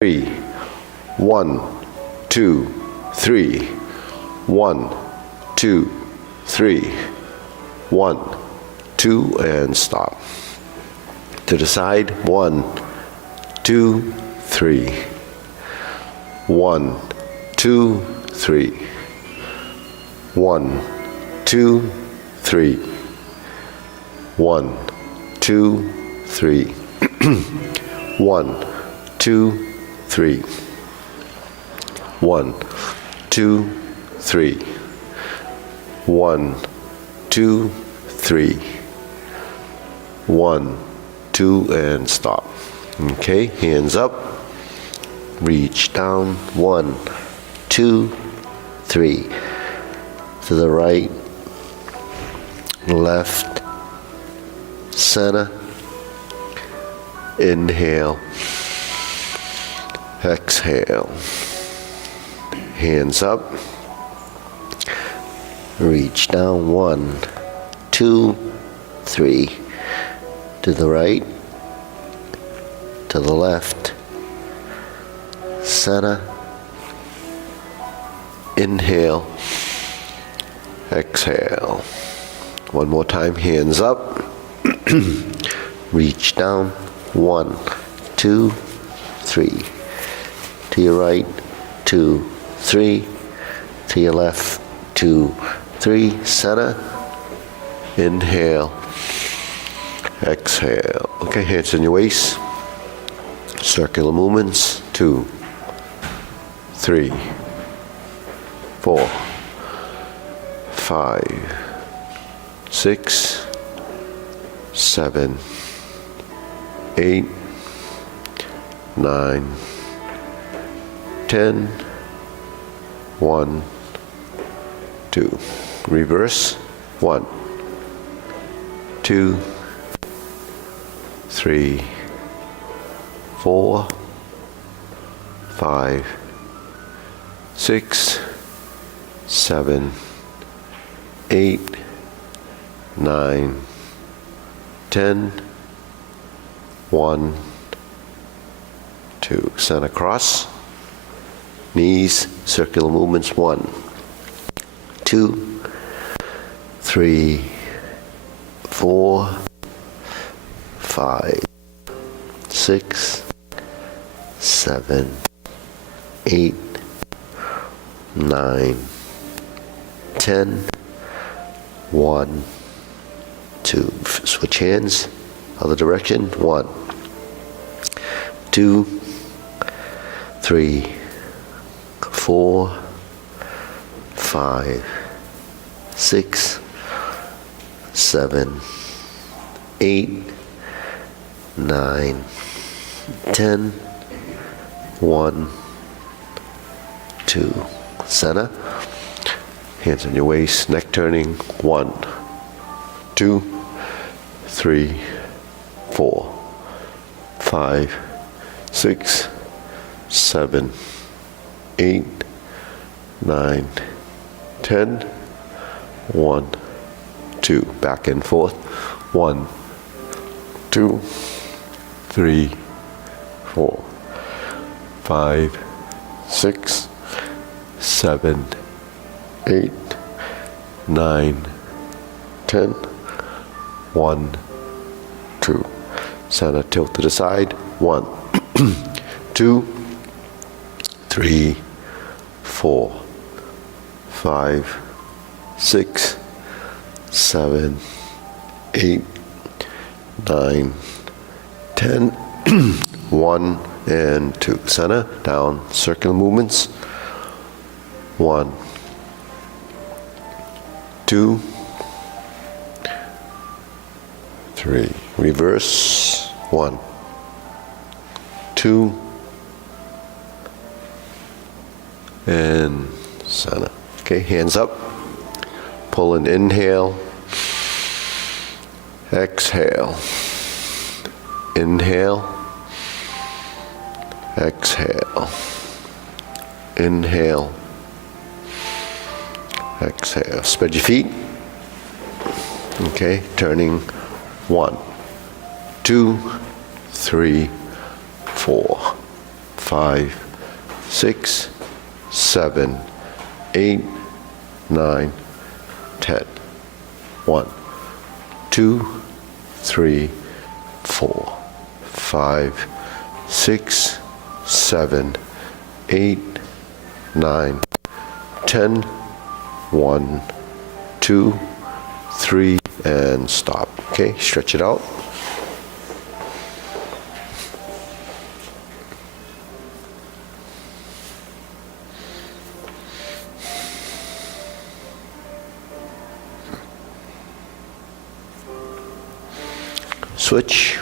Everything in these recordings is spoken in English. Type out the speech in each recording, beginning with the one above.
3. 1, 2, 3. 1, 2, 3. 1, 2, and stop. To the side. 1, 2, 3. 1, 2, 3. 1, 2, 3. 1, 2, 3. 1, 2, 3. 1, 2, 3. 1, 2, 3. 1, 2, and stop. Okay, hands up. Reach down. 1, 2, 3. To the right, left, center. Inhale. Exhale. Hands up. Reach down. 1, 2, 3. To the right, to the left, center. Inhale. Exhale. One more time. Hands up. Reach down. 1, 2, 3. To your right, 2, 3. To your left, 2, 3. Center. Inhale. Exhale. Okay, hands in your waist. Circular movements. 2, 3, 4, 5, 6, 7, 8, 9, 10, 1, 2. Reverse. 1, 2, 3, 4, 5, 6, 7, 8, 9, 10, 1, 2. Center cross. Knees, circular movements. 1, 2, 3, 4, 5, 6, 7, 8, 9, 10, 1, 2. Switch hands. Other direction. 1, 2, 3, 4, 5, 6, 7, 8, 9, 10, 1, 2. Center. Hands on your waist, neck turning. 1, 2, 3, 4, 5, 6, 7, 8, 9, 10, 1, 2. Back and forth. 1, 2, 3, 4, 5, 6, 7, 8, 9, 10, 1, 2. Center, tilt to the side. 1, 2, 3, 4, 5, 6, 7, 8, 9, 10, 1, and 2. Center, down, circular movements. 1, 2, 3. Reverse. 1, 2, and center. Okay, hands up. Pull and inhale. Exhale. Inhale. Exhale. Inhale. Exhale. Spread your feet. Okay, turning. 1, 2, 3, 4, 5, 6, 7, 8, 9, 10. 1, 2, 3, 4, 5, 6, 7, 8, 9, 10. 1, 2, 3, and stop. Okay, stretch it out. Switch.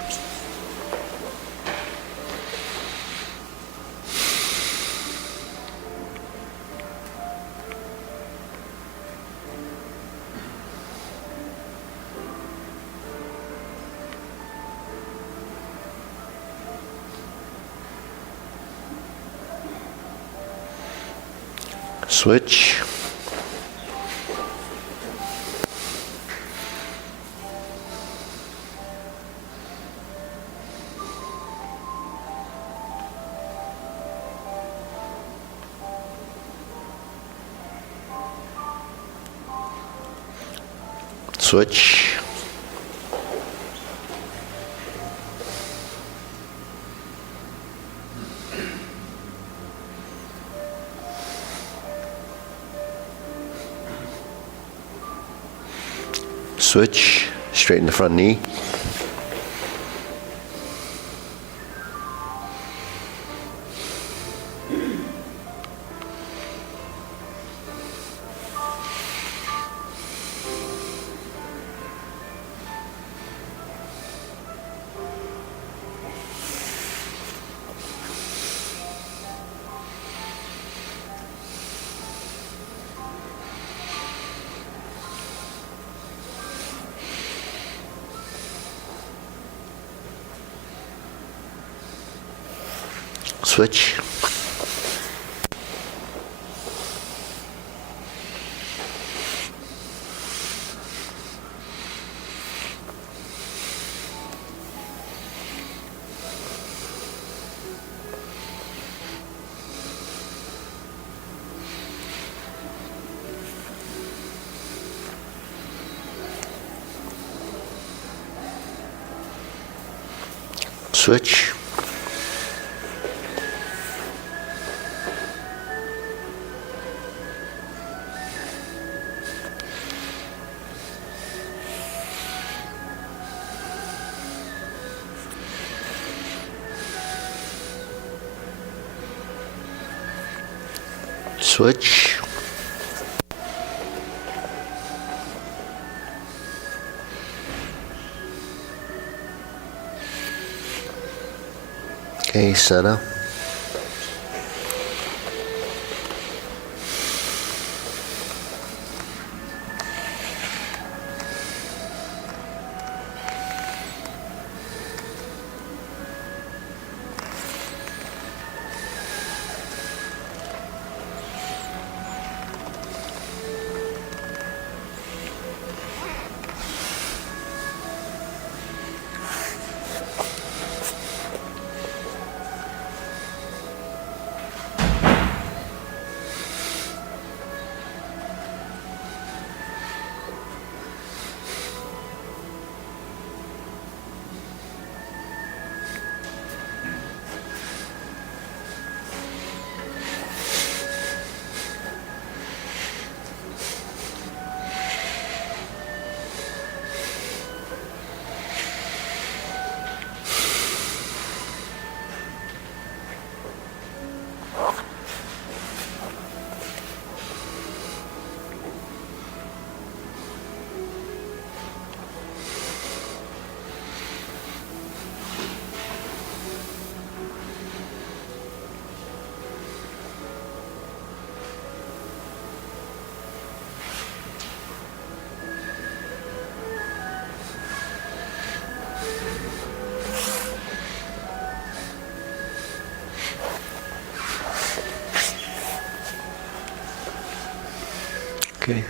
Switch. Switch. Switch. Straighten the front knee. Switch. Switch. Switch. Okay, center. Okay.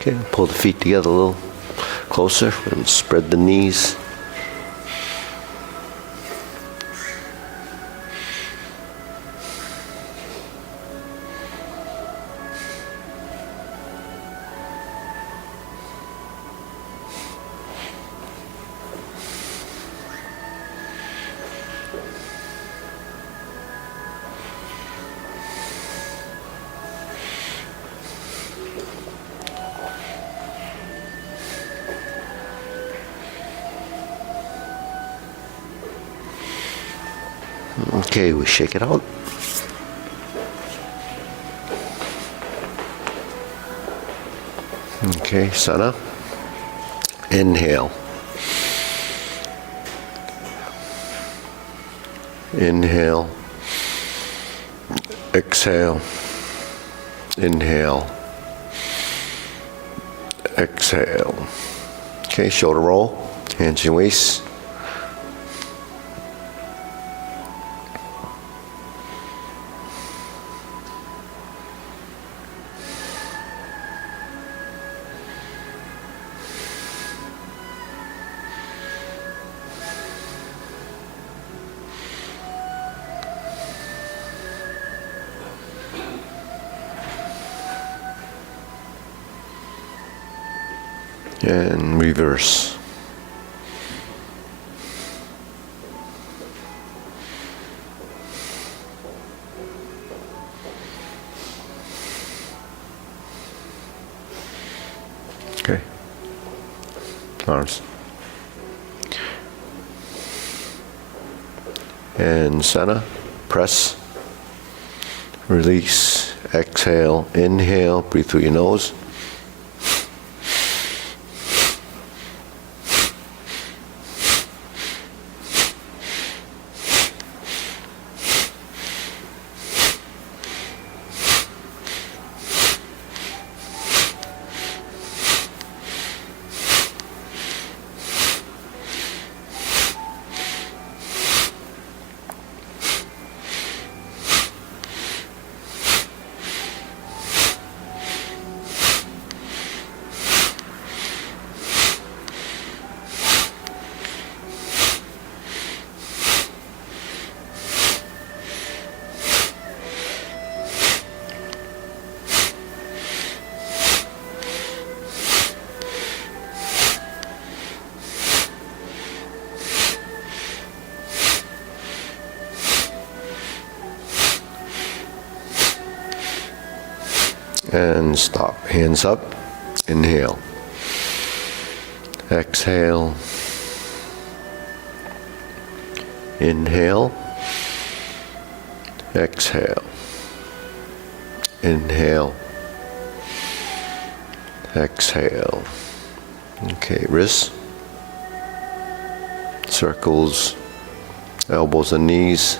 Okay, pull the feet together a little closer and spread the knees. Okay, we shake it out. Okay, center. Inhale. Inhale. Exhale. Inhale. Exhale. Okay, shoulder roll. Hands in waist. And reverse. Okay. Arms. And center. Press. Release. Exhale. Inhale. Breathe through your nose. And stop. Hands up. Inhale. Exhale. Inhale. Exhale. Inhale. Exhale. Okay, wrists. Circles. Elbows and knees.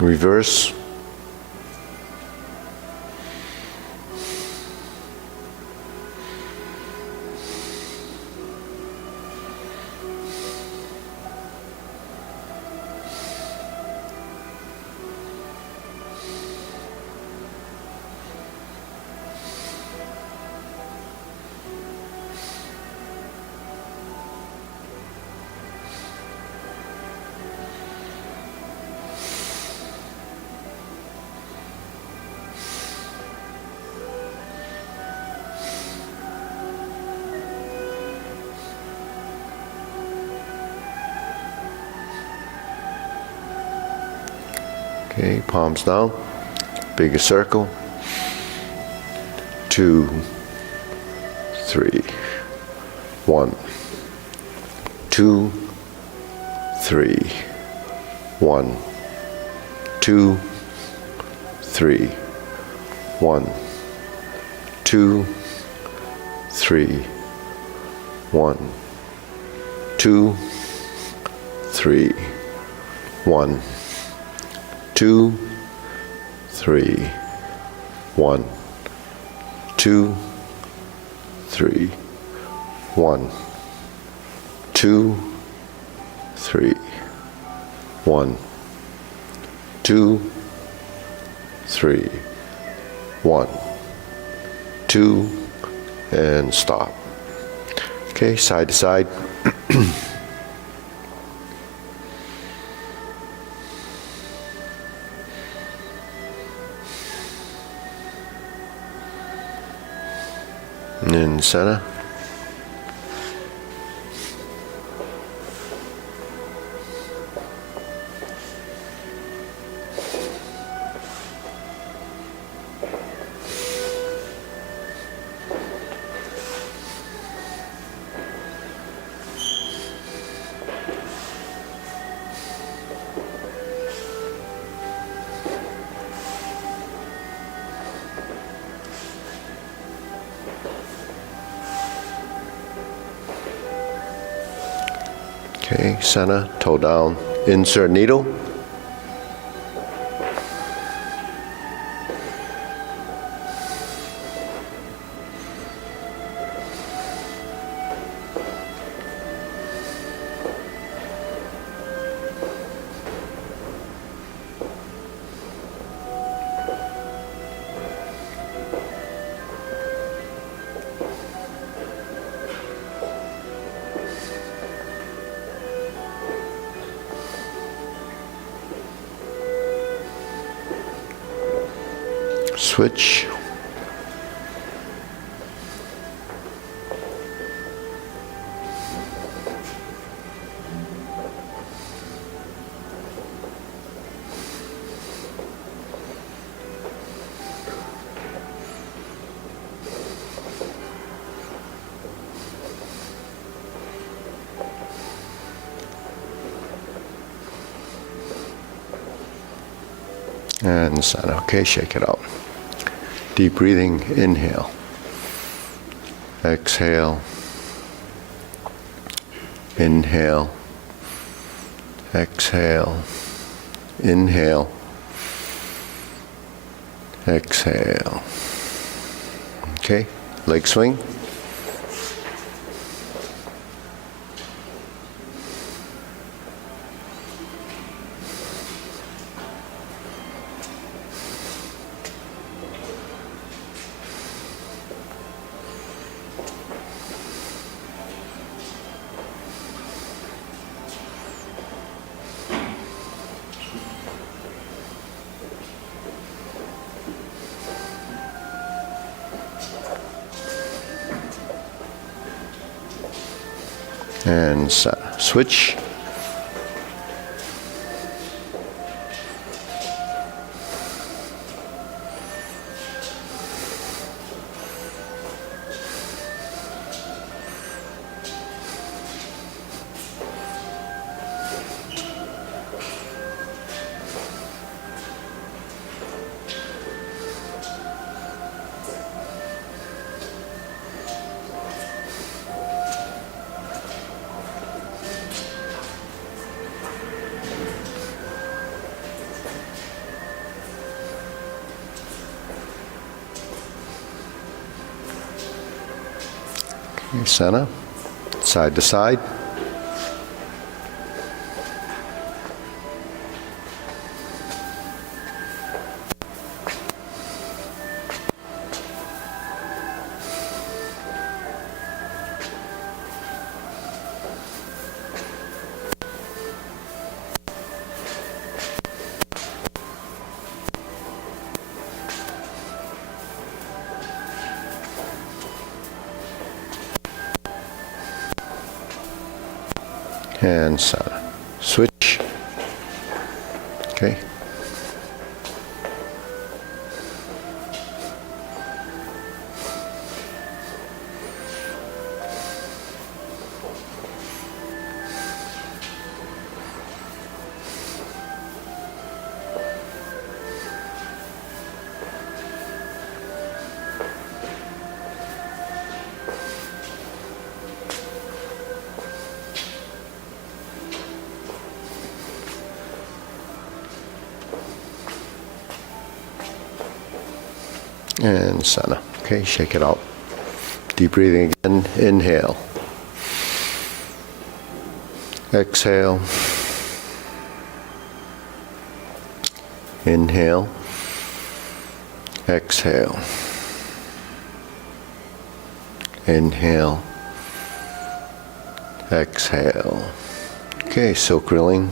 Reverse. Okay, palms down. bigger circle. 2, 3, 1, 2, 3, 1, 2, 3, 1, 2, 3, 1, 2, 3, 1, 2, 3, 1, 2, 3, 1, 2, 3, 1, 2, 3, 1, 2, and stop. Okay, side to side. In center. Okay, center, toe down, insert needle. Switch. And center. Okay, shake it out. Deep breathing, inhale. Exhale. Inhale. Exhale. Inhale. Exhale. Okay, leg swing. And switch. Center, side to side. And center. Switch. Okay. And Sana. Okay, shake it out. Deep breathing again. Inhale. Exhale. Inhale. Exhale. Inhale. Exhale. Okay, silk rilling.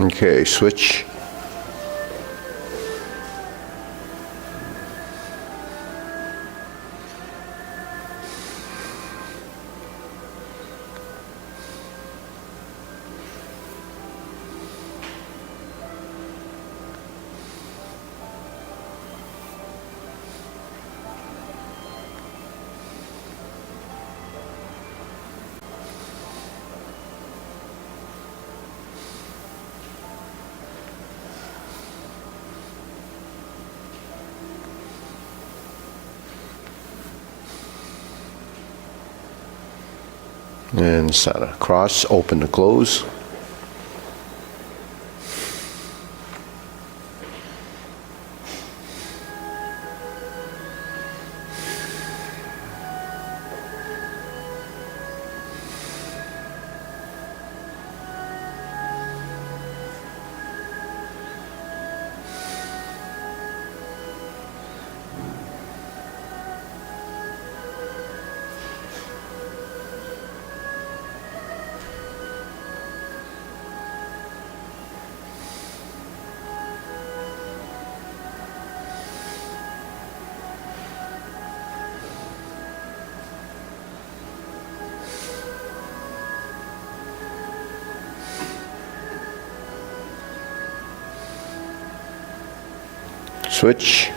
Okay, switch. And Sana. Cross, open to close. Switch.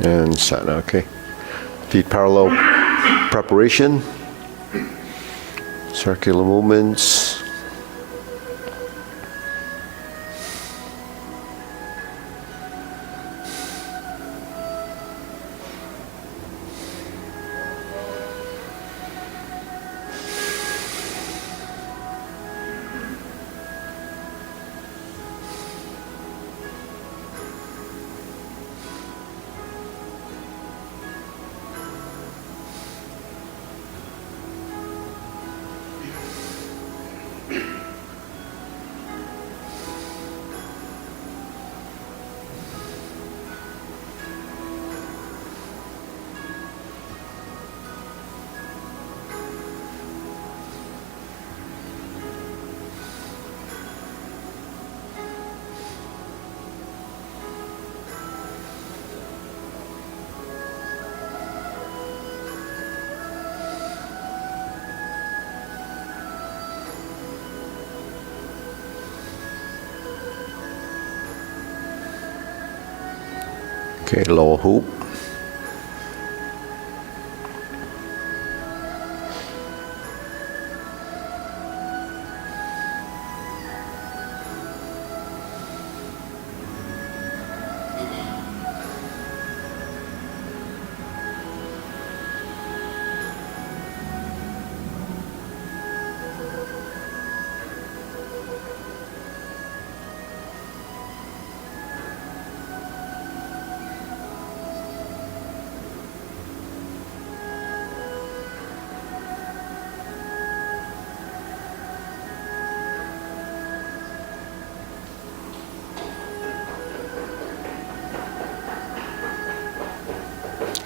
And Sana, okay. Feet parallel preparation. Circular movements. Okay, lower hoop.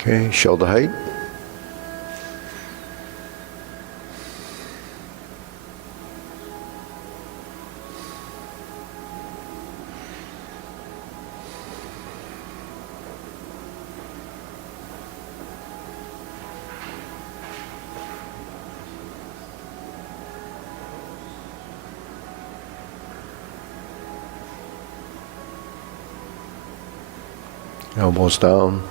Okay, shoulder height. Elbows down.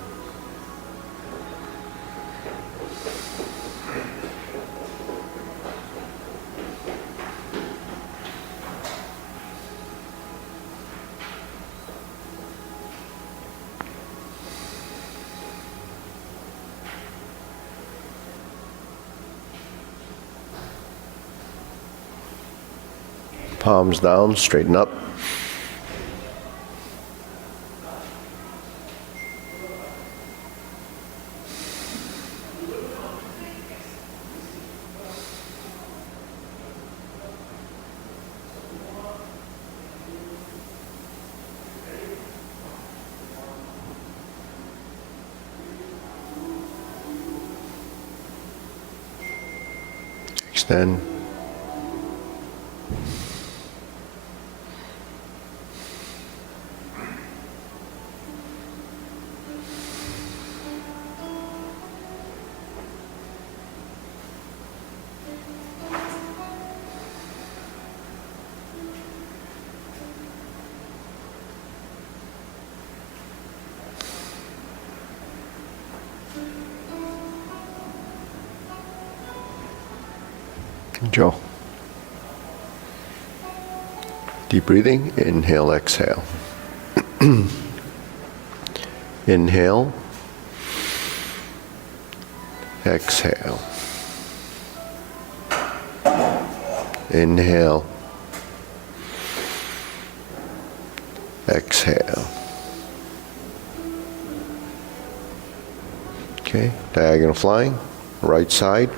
Palms down, straighten up. Extend. Joe. Deep breathing, inhale, exhale. Inhale, exhale. Inhale, exhale. Okay, diagonal flying, right side.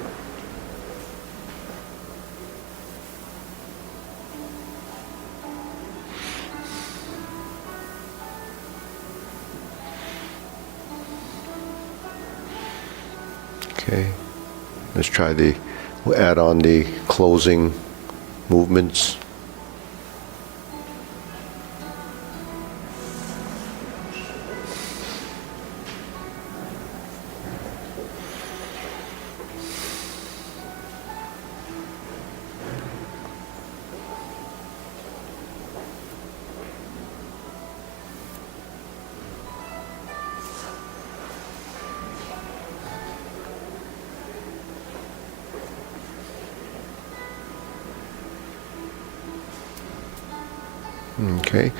Okay, let's try we'll add on the closing movements. Okay,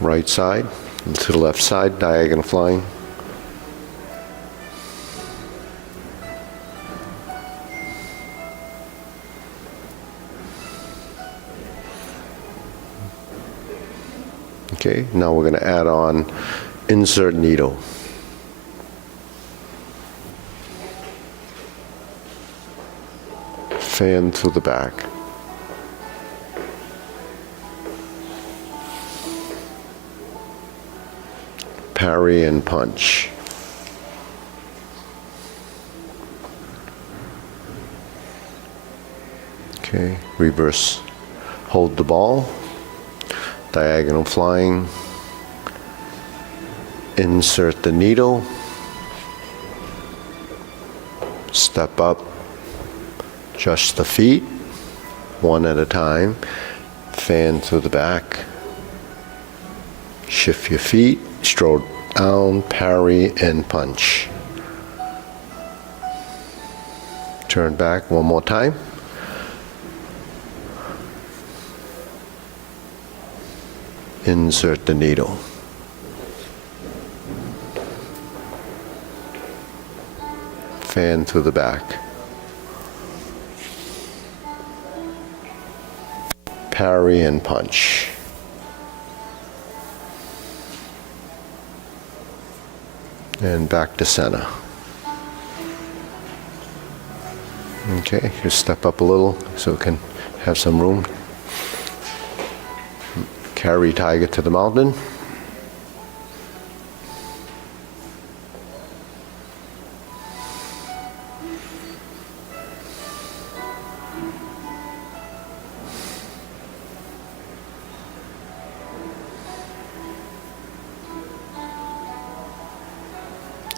right side to the left side, diagonal flying. Okay, now we're going to add on insert needle. Fan to the back. Parry and punch. Okay, reverse. Hold the ball. Diagonal flying. Insert the needle. Step up. Just the feet, one at a time. Fan to the back. Shift your feet. down, parry, and punch. Turn back one more time. Insert the needle. Fan through the back. Parry and punch. And back to center. Okay, just step up a little so it can have some room. Carry tiger to the mountain.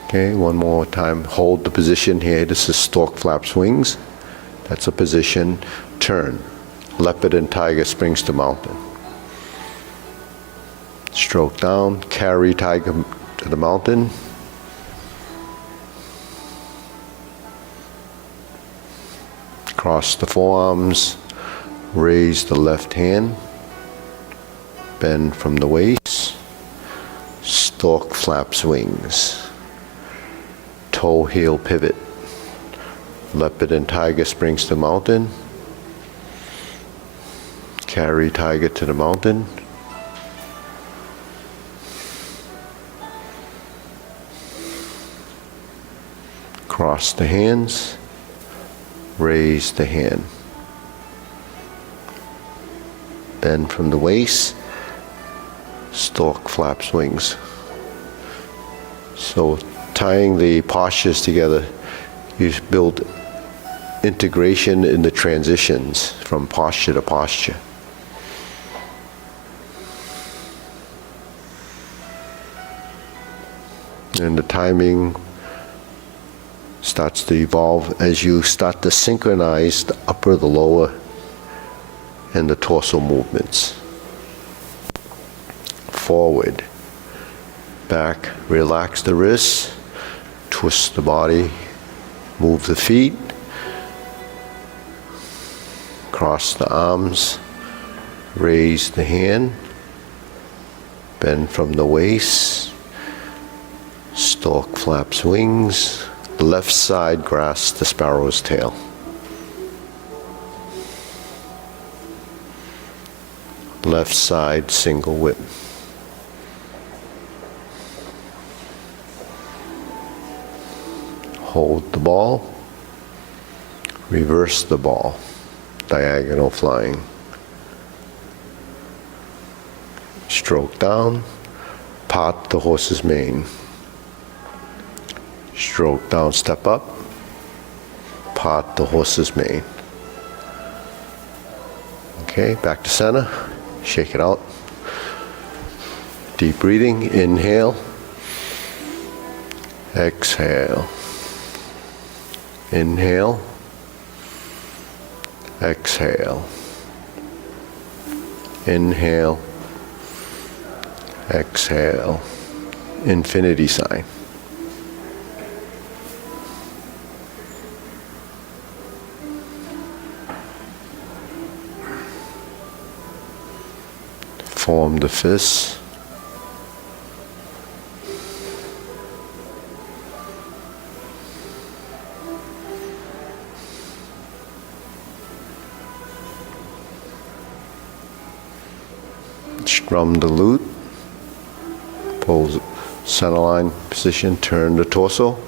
Okay, one more time. Hold the position here. This is stork flap swings. That's a position. Turn. Leopard and tiger springs to mountain. Stroke down. Carry tiger to the mountain. Cross the forearms. Raise the left hand. Bend from the waist. Stork flap swings. Toe heel pivot. Leopard and tiger springs to mountain. Carry tiger to the mountain. Cross the hands. Raise the hand. Bend from the waist. Stork flap swings. So tying the postures together, you build integration in the transitions from posture to posture. And the timing starts to evolve as you start to synchronize the upper, the lower, and the torso movements. Forward, back, relax the wrists. Twist the body, move the feet, cross the arms, raise the hand, bend from the waist, stork flaps wings, left side grasps the sparrow's tail. Left side single whip. Hold the ball, reverse the ball, diagonal flying. Stroke down, part the horse's mane. Stroke down, step up, part the horse's mane. Okay, back to center, shake it out. Deep breathing, inhale, exhale. Inhale, exhale. Inhale, exhale. Infinity sign. Form the fists. Strum the lute, pose centerline position, turn the torso.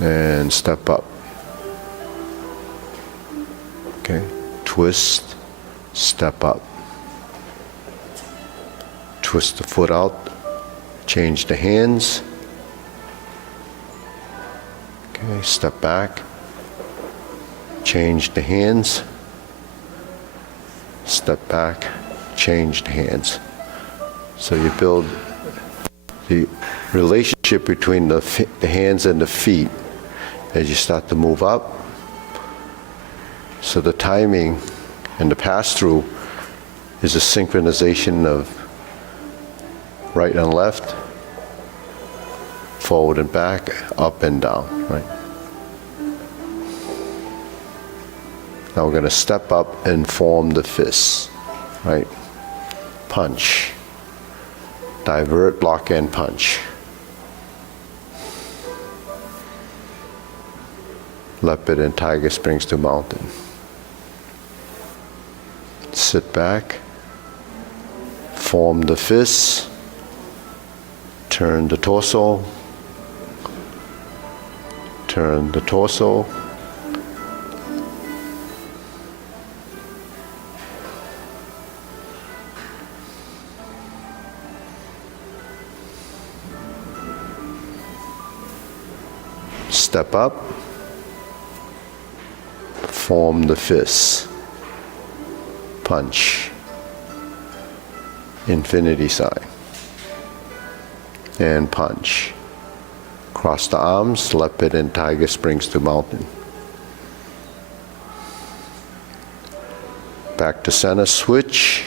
And step up. Okay, twist, step up. Twist the foot out. Change the hands. Okay, step back. Change the hands. Step back. Change the hands. So you build the relationship between the hands and the feet as you start to move up. So the timing and the pass-through is a synchronization of right and left, forward and back, up and down, right? Now we're going to step up and form the fists, right? Punch. Divert, block, and punch. Leopard and tiger springs to mountain. Sit back. Form the fists. Turn the torso. Turn the torso. Step up, form the fists, punch, infinity sign, and punch. Cross the arms, leopard and tiger springs to mountain. Back to center, switch,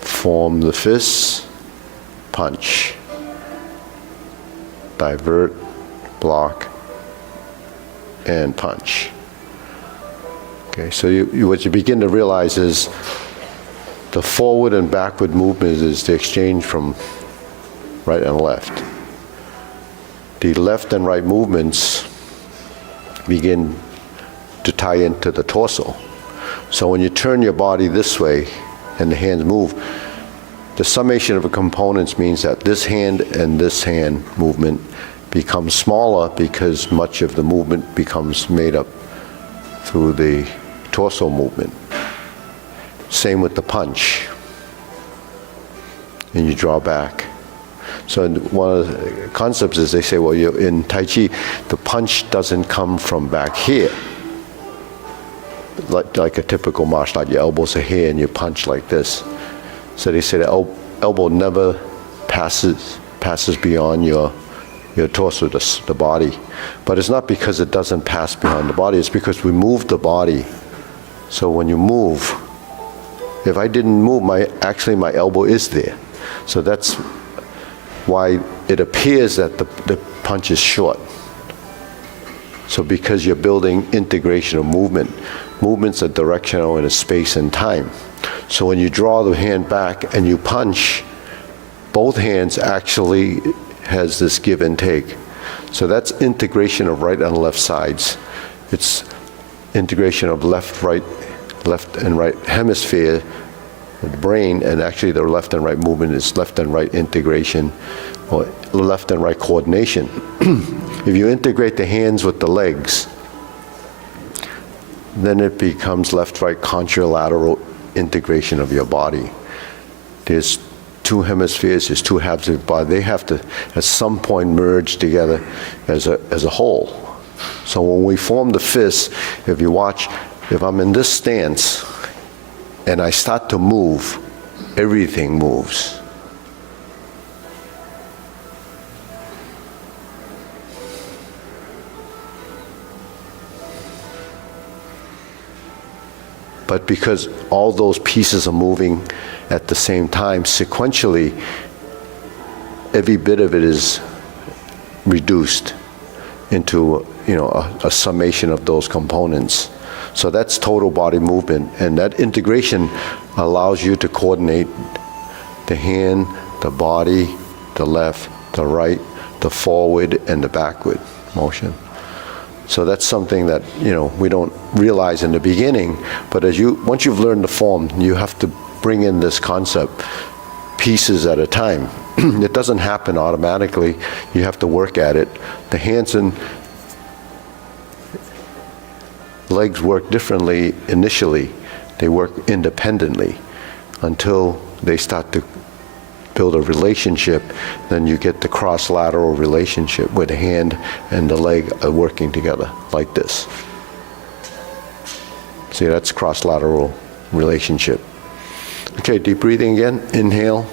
form the fists, punch, divert, block, and punch. Okay, so what you begin to realize is the forward and backward movement is the exchange from right and left. The left and right movements begin to tie into the torso. So when you turn your body this way and the hands move, the summation of the components means that this hand and this hand movement becomes smaller because much of the movement becomes made up through the torso movement. Same with the punch. And you draw back. So one of the concepts is they say, well, in Tai Chi, the punch doesn't come from back here. Like a typical martial art, your elbows are here and you punch like this. So they say the elbow never passes beyond your torso, the body. But it's not because it doesn't pass beyond the body, it's because we move the body. So when you move, if I didn't move, actually my elbow is there. So that's why it appears that the punch is short. So because you're building integration of movement, movements are directional in a space and time. So when you draw the hand back and you punch, both hands actually has this give and take. So that's integration of right and left sides. It's integration of left and right hemisphere, the brain, and actually the left and right movement is left and right integration, or left and right coordination. If you integrate the hands with the legs, then it becomes left-right contralateral integration of your body. There's two hemispheres, there's two halves of your body. They have to, at some point, merge together as a whole. So when we form the fist, if you watch, if I'm in this stance and I start to move, everything moves. But because all those pieces are moving at the same time, sequentially, every bit of it is reduced into, a summation of those components. So that's total body movement, and that integration allows you to coordinate the hand, the body, the left, the right, the forward, and the backward motion. So that's something that, we don't realize in the beginning, but once you've learned the form, you have to bring in this concept pieces at a time. It doesn't happen automatically. You have to work at it. The hands and legs work differently initially. They work independently until they start to build a relationship. Then you get the cross-lateral relationship where the hand and the leg are working together like this. See, that's cross-lateral relationship. Okay, deep breathing again. Inhale.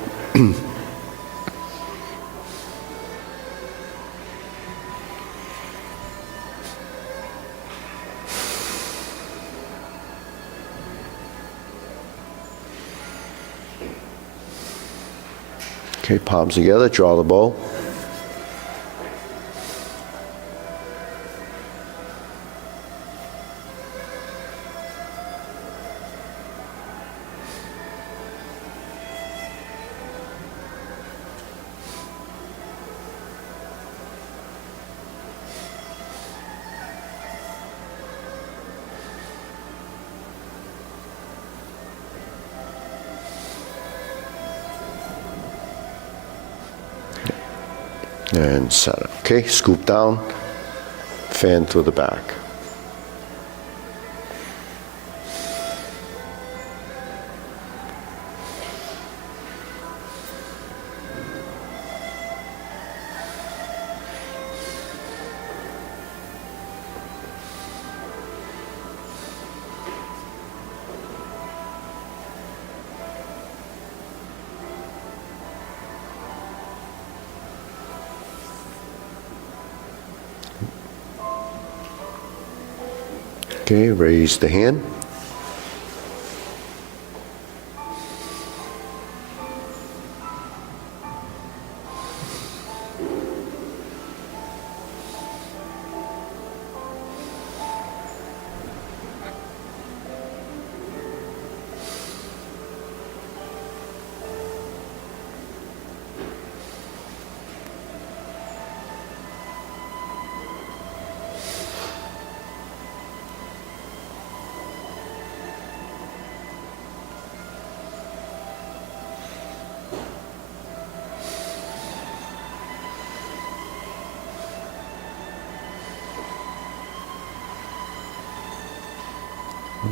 Okay, palms together, draw the bow. And center. Okay, scoop down, fan through the back. Okay, raise the hand.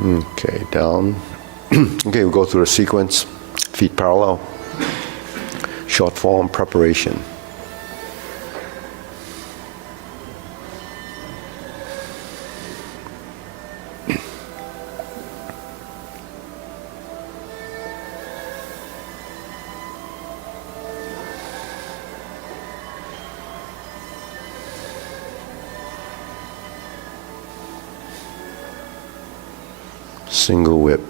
Okay, down. Okay, we'll go through the sequence. Feet parallel. Short form preparation. Single whip.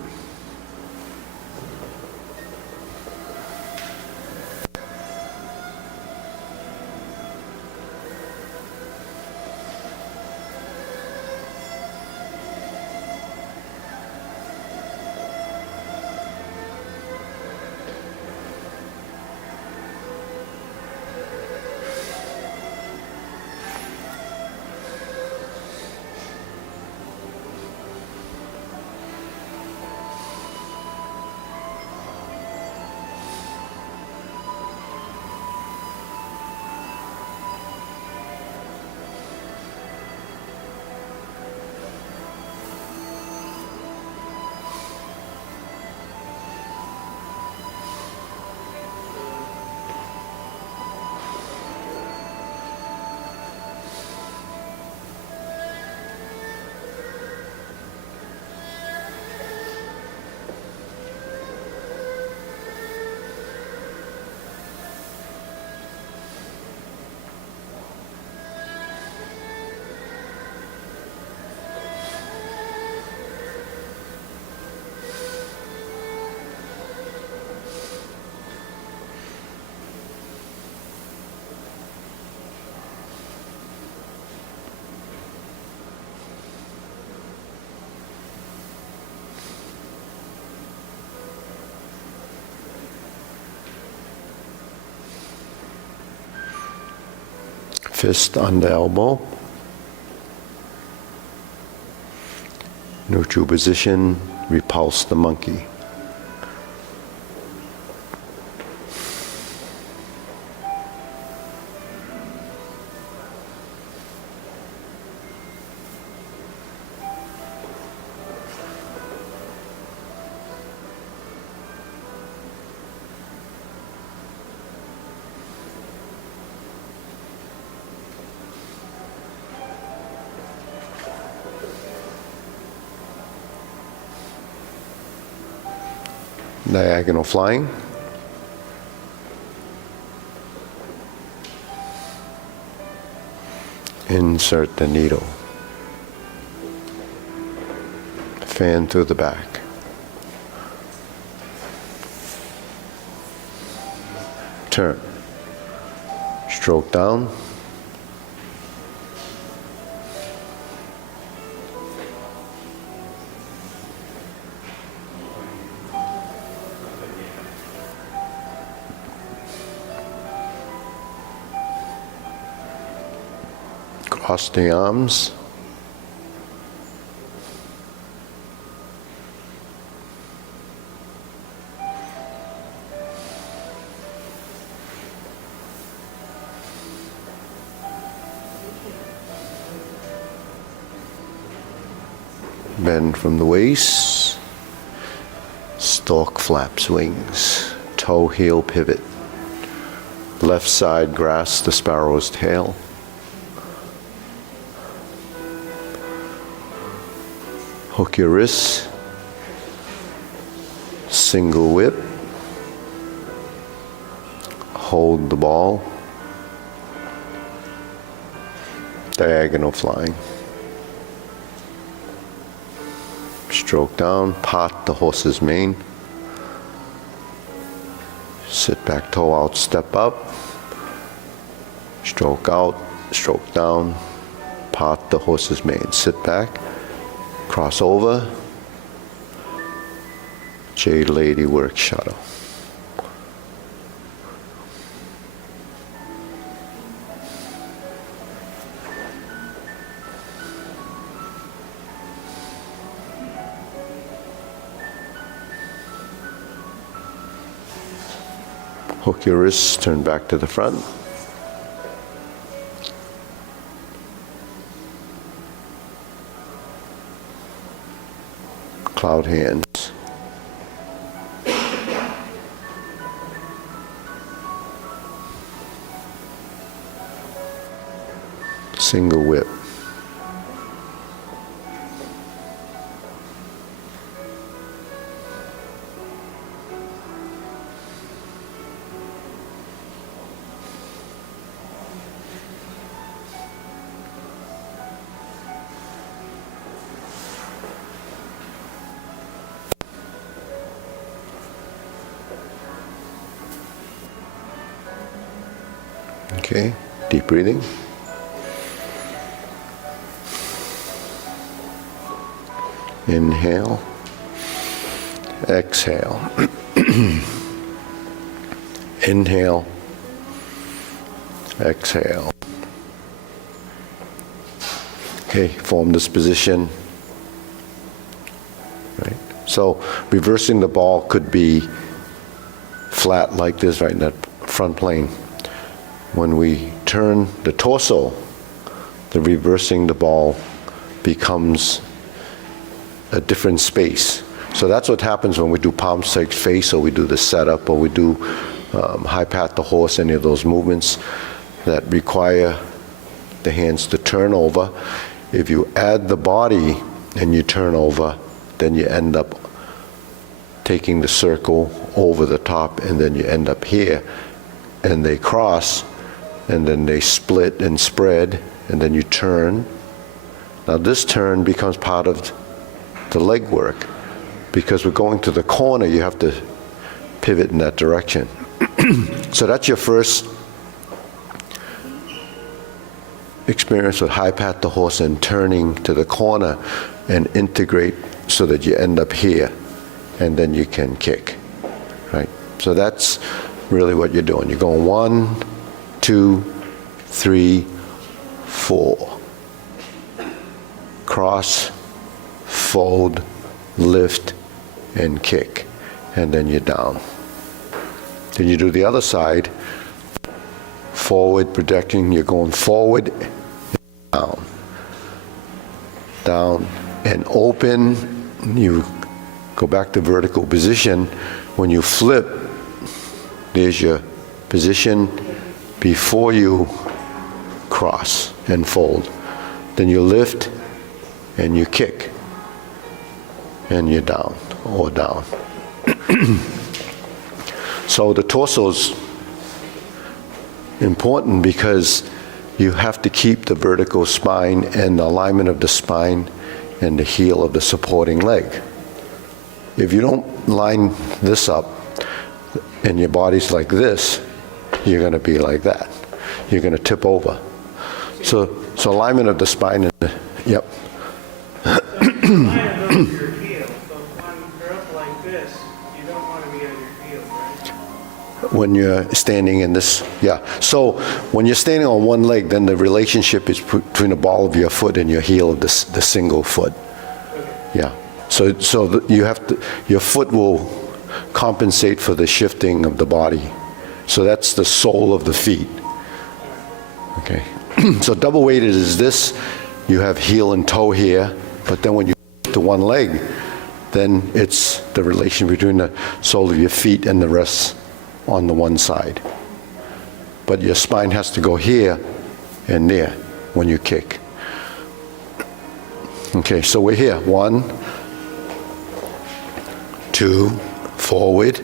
Fist under elbow. Neutral position, repulse the monkey. Diagonal flying. Insert the needle. Fan through the back. turn. Stroke down. Cross the arms. Bend from the waist. Stalk flaps wings. Toe heel pivot. Left side grasp the sparrow's tail. Hook your wrists. Single whip. Hold the ball. Diagonal flying. Stroke down, part the horse's mane. Sit back, toe out, step up. Stroke out, stroke down, part the horse's mane. Sit back, cross over. Jade Lady work shuttle. Hook your wrists, turn back to the front. Cloud hands. Single whip. Okay, deep breathing. Inhale. Exhale. Inhale. Exhale. Okay, form this position. Right. So reversing the ball could be flat like this, right in that front plane. When we turn the torso, the reversing the ball becomes a different space. So that's what happens when we do palm strike face, or we do the setup, or we do high pat the horse, any of those movements that require the hands to turn over. If you add the body and you turn over, then you end up taking the circle over the top, and then you end up here, and they cross, and then they split and spread, and then you turn. Now this turn becomes part of the leg work, because we're going to the corner, you have to pivot in that direction. So that's your first experience with high pat the horse and turning to the corner and integrate so that you end up here, and then you can kick, right? So that's really what you're doing. You're going 1, 2, 3, 4. Cross, fold, lift, and kick. And then you're down. Then you do the other side. Forward, projecting, you're going forward, down. Down, and open. You go back to vertical position. When you flip, there's your position before you cross and fold. Then you lift and you kick, and you're down or down. So the torso's important because you have to keep the vertical spine and the alignment of the spine and the heel of the supporting leg. If you don't line this up and your body's like this, you're going to be like that. You're going to tip over. So alignment of the spine, yep. Spine goes to your heel, but when you're up like this, you don't want to be on your heel, right? When you're standing in this, yeah. So when you're standing on one leg, then the relationship is between the ball of your foot and your heel of the single foot. Yeah. So you have to, your foot will compensate for the shifting of the body. So that's the sole of the feet. Okay. So double weighted is this. You have heel and toe here, but then when you to one leg, then it's the relation between the sole of your feet and the rest on the one side. But your spine has to go here and there when you kick. Okay, so we're here. 1, 2, forward.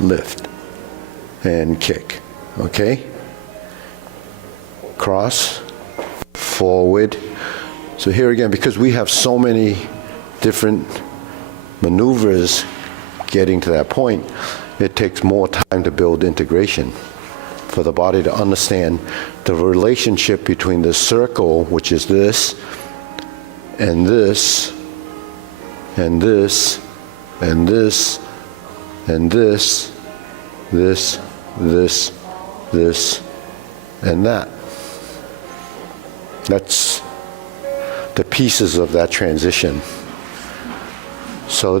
Lift and kick. Okay? Cross, forward. So here again, because we have so many different maneuvers getting to that point, it takes more time to build integration for the body to understand the relationship between the circle, which is this, and this, and this, and this, and this, this, and that. That's the pieces of that transition. So,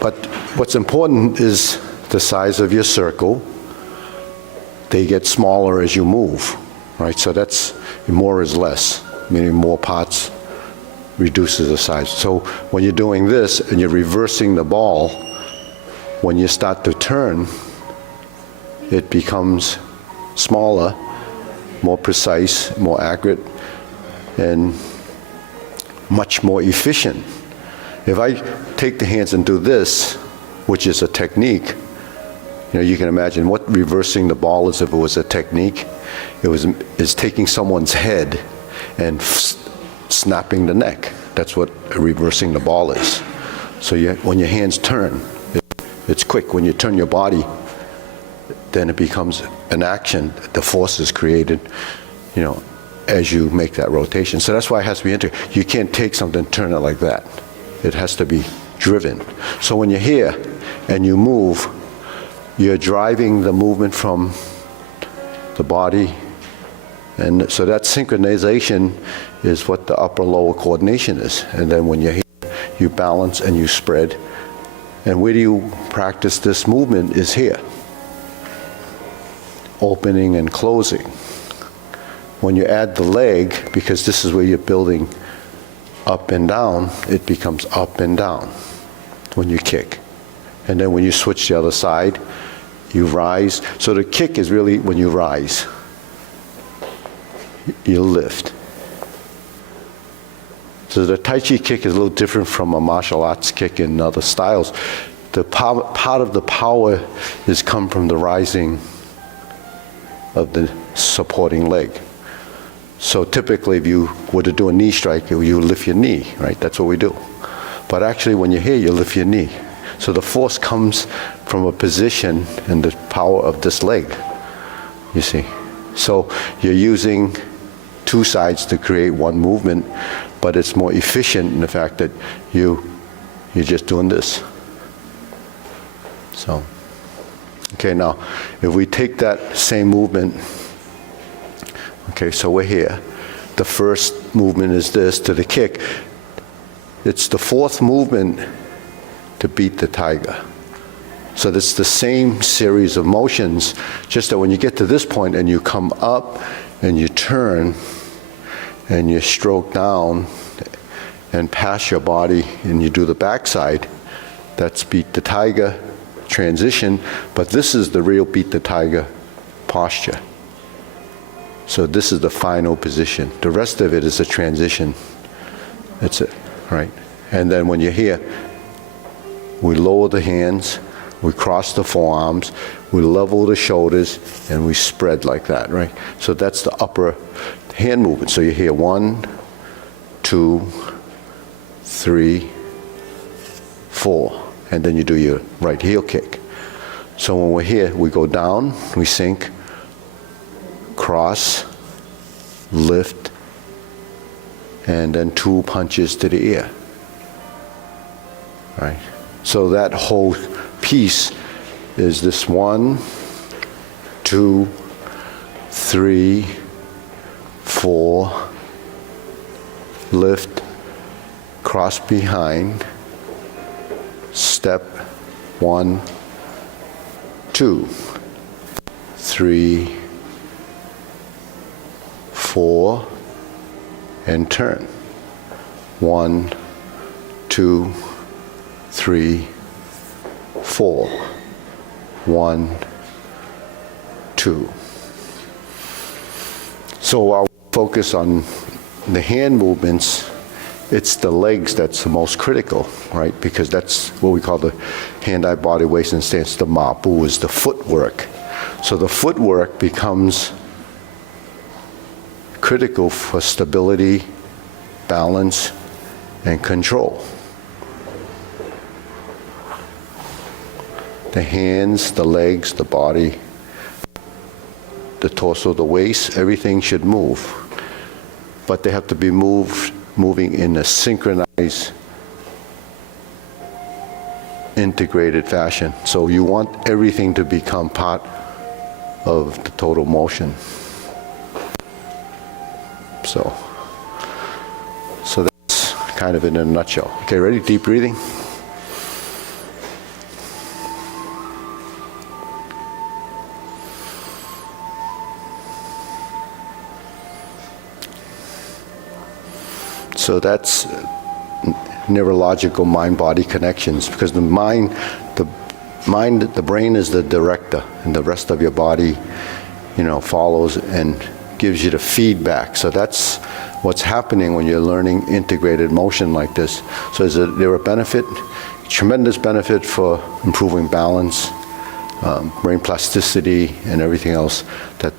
but what's important is the size of your circle. They get smaller as you move, right? So that's, more is less, meaning more parts reduces the size. So when you're doing this and you're reversing the ball, when you start to turn, it becomes smaller, more precise, more accurate, and much more efficient. If I take the hands and do this, which is a technique, you can imagine what reversing the ball is if it was a technique. It's taking someone's head and snapping the neck. That's what reversing the ball is. So when your hands turn, it's quick. When you turn your body, then it becomes an action. The force is created, as you make that rotation. So that's why it has to be integrated. You can't take something and turn it like that. It has to be driven. So when you're here and you move, you're driving the movement from the body. And so that synchronization is what the upper-lower coordination is. And then when you're here, you balance and you spread. And where do you practice this movement is here. Opening and closing. When you add the leg, because this is where you're building up and down, it becomes up and down when you kick. And then when you switch the other side, you rise. So the kick is really when you rise. You lift. So the Tai Chi kick is a little different from a martial arts kick in other styles. The part of the power is come from the rising of the supporting leg. So typically if you were to do a knee strike, you lift your knee, right? That's what we do. But actually when you're here, you lift your knee. So the force comes from a position and the power of this leg, you see. So you're using two sides to create one movement, but it's more efficient in the fact that you're just doing this. So, okay, now if we take that same movement, okay, so we're here. The first movement is this to the kick. It's the fourth movement to beat the tiger. So it's the same series of motions, just that when you get to this point and you come up and you turn and you stroke down and pass your body and you do the backside, that's beat the tiger transition, but this is the real beat the tiger posture. So this is the final position. The rest of it is a transition. That's it, right? And then when you're here, we lower the hands, we cross the forearms, we level the shoulders, and we spread like that, right? So that's the upper hand movement. So you're here 1, 2, 3, 4. and then you do your right heel kick. So when we're here, we go down, we sink, cross, lift, and then 2 punches to the ear. Right? So that whole piece is this 1, 2, 3, 4, lift, cross behind, step, 1, 2, 3, 4, and turn. 1, 2, 3, 4. 1, 2. So I'll focus on the hand movements. It's the legs that's the most critical, right? Because that's what we call the hand-eye body waist and stance. The ma-bu is the footwork. So the footwork becomes critical for stability, balance, and control. The hands, the legs, the body, the torso, the waist, everything should move. But they have to be moving in a synchronized, integrated fashion. So you want everything to become part of the total motion. So that's kind of in a nutshell. Okay, ready? Deep breathing. So that's neurological mind-body connections, because the brain is the director, and the rest of your body, follows and gives you the feedback. So that's what's happening when you're learning integrated motion like this. So is there a benefit? Tremendous benefit for improving balance, brain plasticity, and everything else that,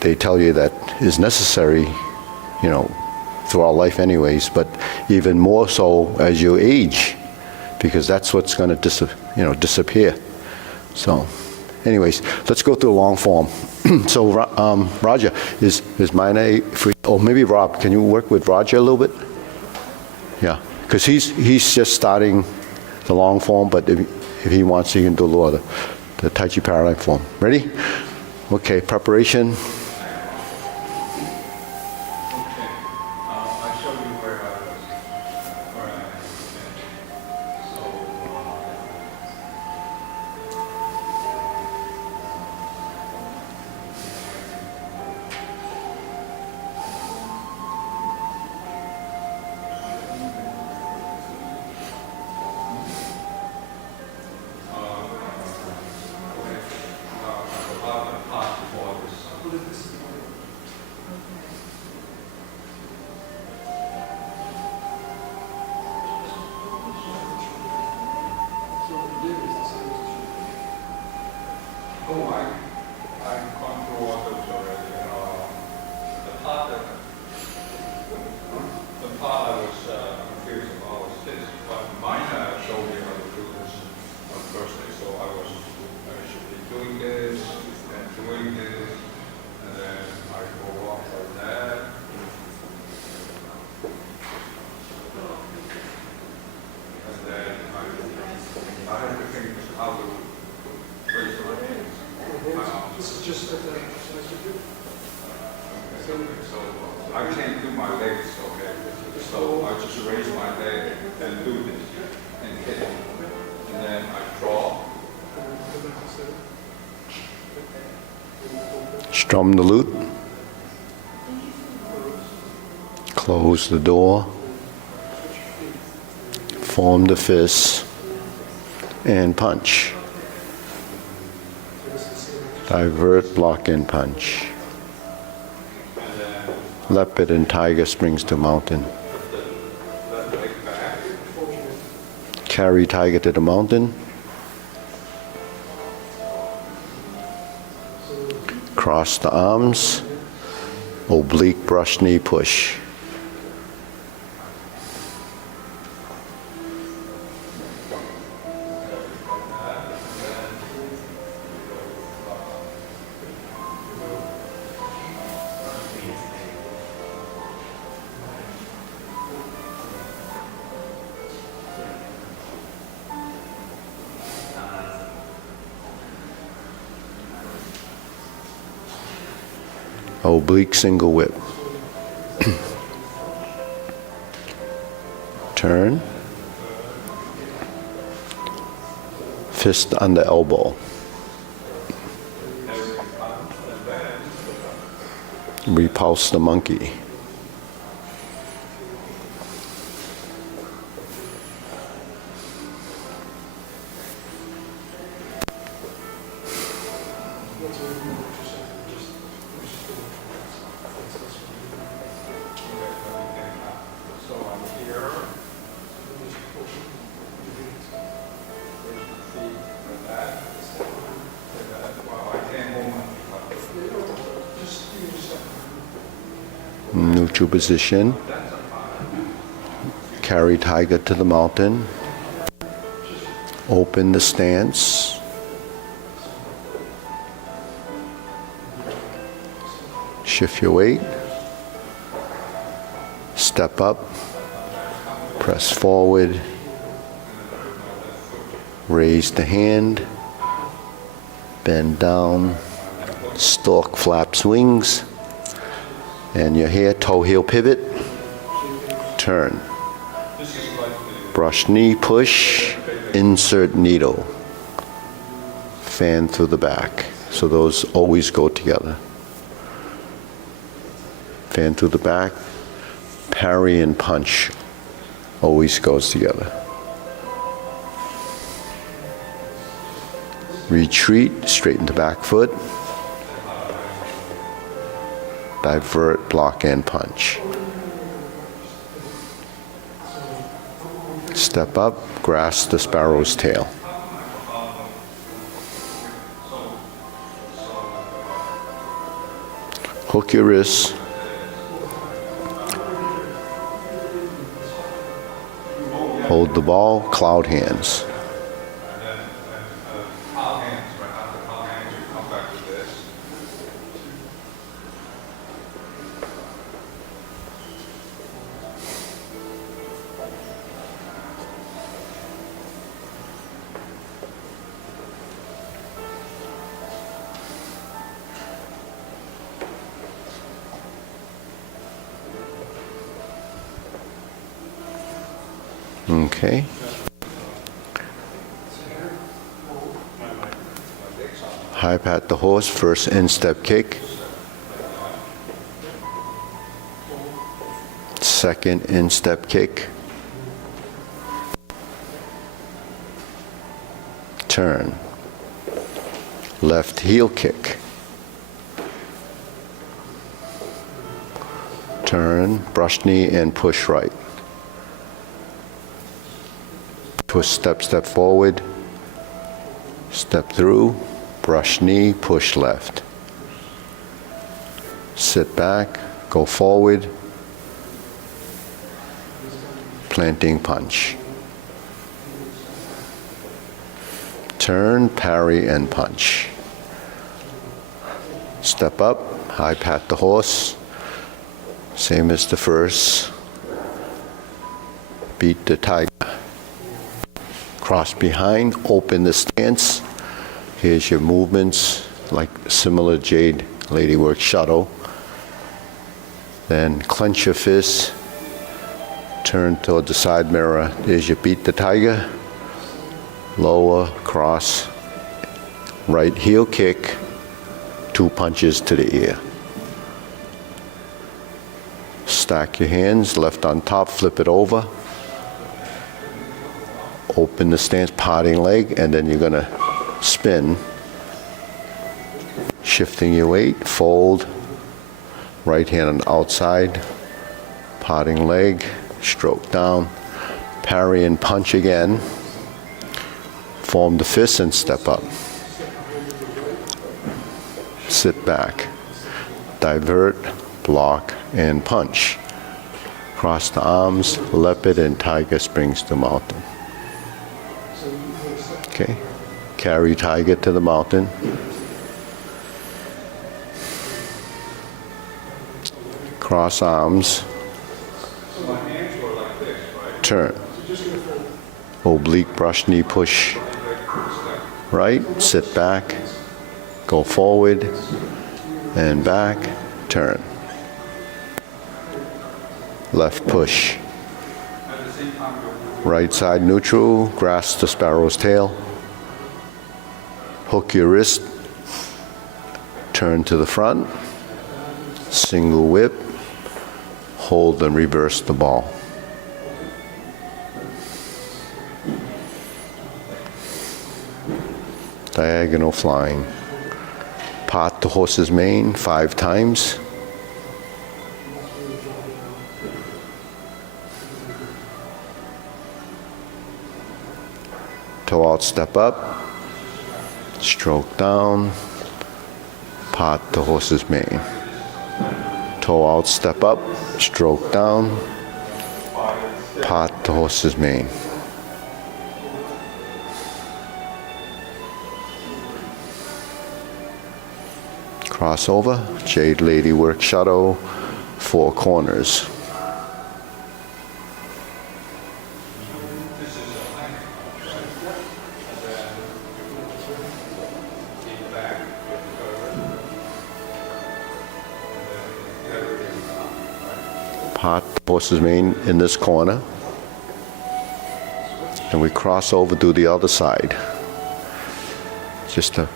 they tell you that is necessary, through our life anyways, but even more so as you age, because that's what's going to disappear. So anyways, let's go through long form. So Raja, is Mayana free? Oh, maybe Rob, can you work with Raja a little bit? Yeah, because he's just starting the long form, but if he wants, he can do a little of the Tai Chi Paradigm form. Ready? Okay, preparation. I can't do my legs, okay? So I just raise my leg and do this and hit it. And then I draw. Strum the lute. Close the door. Form the fist. And punch. Divert, block, and punch. Leopard and tiger springs to mountain. Carry tiger to the mountain. Cross the arms. Oblique brush knee push. Oblique single whip. Turn. Fist under elbow. Repulse the monkey. So I'm here. Feet like that. Well, I can't move my Neutral position. Carry tiger to the mountain. Open the stance. Shift your weight. Step up. Press forward. Raise the hand. Bend down. Stalk flaps wings. And your here, toe heel pivot. Turn. Brush knee push. Insert needle. Fan through the back. So those always go together. Fan through the back. Parry and punch always goes together. Retreat, straighten the back foot. Divert, block, and punch. Step up, grasp the sparrow's tail. Hook your wrists. Hold the ball, cloud hands. cloud hands. Right after cloud hands, you come back to this. Okay. High pat the horse, first instep kick. Second instep kick. Turn. Left heel kick. Turn, brush knee and push right. Push, step forward, step through, brush knee, push left. Sit back, go forward, planting punch. Turn, parry, and punch. Step up, high pat the horse, same as the first. Beat the tiger. Cross behind, open the stance. Here's your movements, like similar Jade Ladywork shuttle. Then clench your fist, turn toward the side mirror. There's your beat the tiger. Lower, cross, right heel kick, 2 punches to the ear. Stack your hands, left on top, flip it over. Open the stance, parting leg, and then you're going to spin. Shifting your weight, fold. Right hand on the outside, parting leg, stroke down. Parry and punch again. Form the fist and step up. Sit back. Divert, block, and punch. Cross the arms, leopard and tiger springs to mountain. Okay, carry tiger to the mountain. Cross arms. Turn. Oblique brush knee push. Right, sit back. Go forward and back. turn. Left push. At the same time, you're Right side neutral, grasp the sparrow's tail. Hook your wrist, turn to the front, single whip, hold and reverse the ball. Diagonal flying. Part the horse's mane 5 times. Toe out, step up, stroke down, part the horse's mane. Toe out, step up, stroke down, part the horse's mane. Crossover, Jade Lady work shadow, 4 corners. Part the horse's mane in this corner. And we cross over to the other side. Just a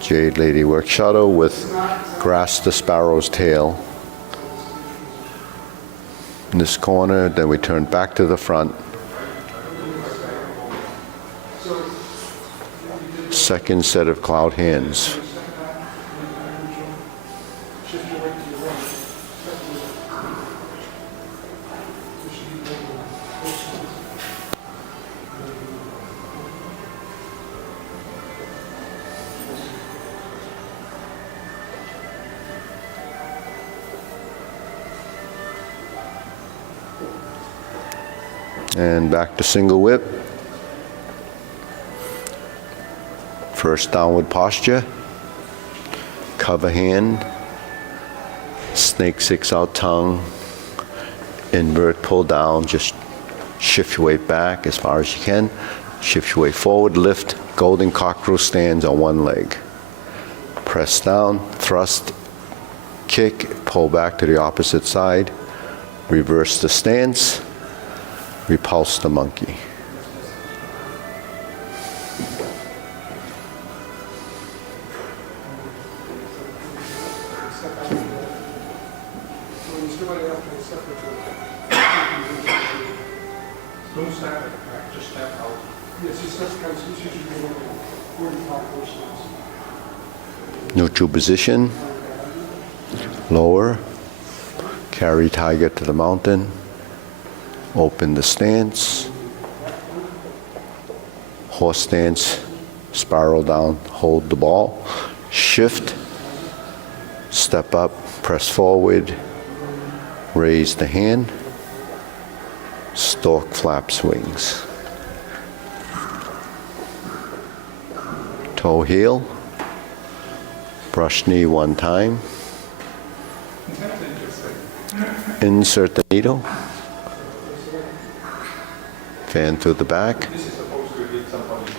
Jade Lady work shadow with grasp the sparrow's tail. In this corner, then we turn back to the front. Second set of cloud hands. And back to single whip. First downward posture. Cover hand. Snake 6 out tongue. Invert, pull down. Just shift your weight back as far as you can. Shift your weight forward, lift. Golden cockerel stands on one leg. Press down, thrust, kick, pull back to the opposite side. Reverse the stance. Repulse the monkey. don't step it back, just step out. Yes, he steps kind of, he's usually going over 45 horses. Neutral position. Lower. Carry tiger to the mountain. Open the stance. Horse stance. Spiral down. Hold the ball. Shift. Step up. Press forward. Raise the hand. Stork flaps wings. Toe heel. Brush knee one time. Insert the needle. Fan through the back. This is supposed to hit somebody.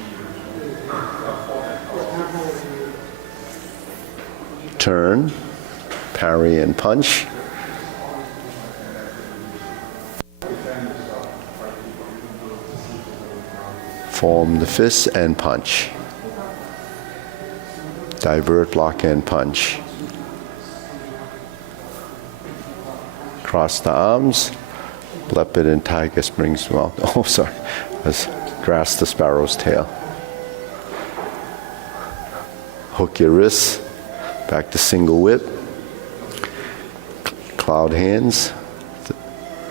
Turn. Parry and punch. Form the fist and punch. Divert, block, and punch. Cross the arms. Leopard and tiger springs them out. Oh, sorry. Let's grasp the sparrow's tail. Hook your wrists. Back to single whip. Cloud hands.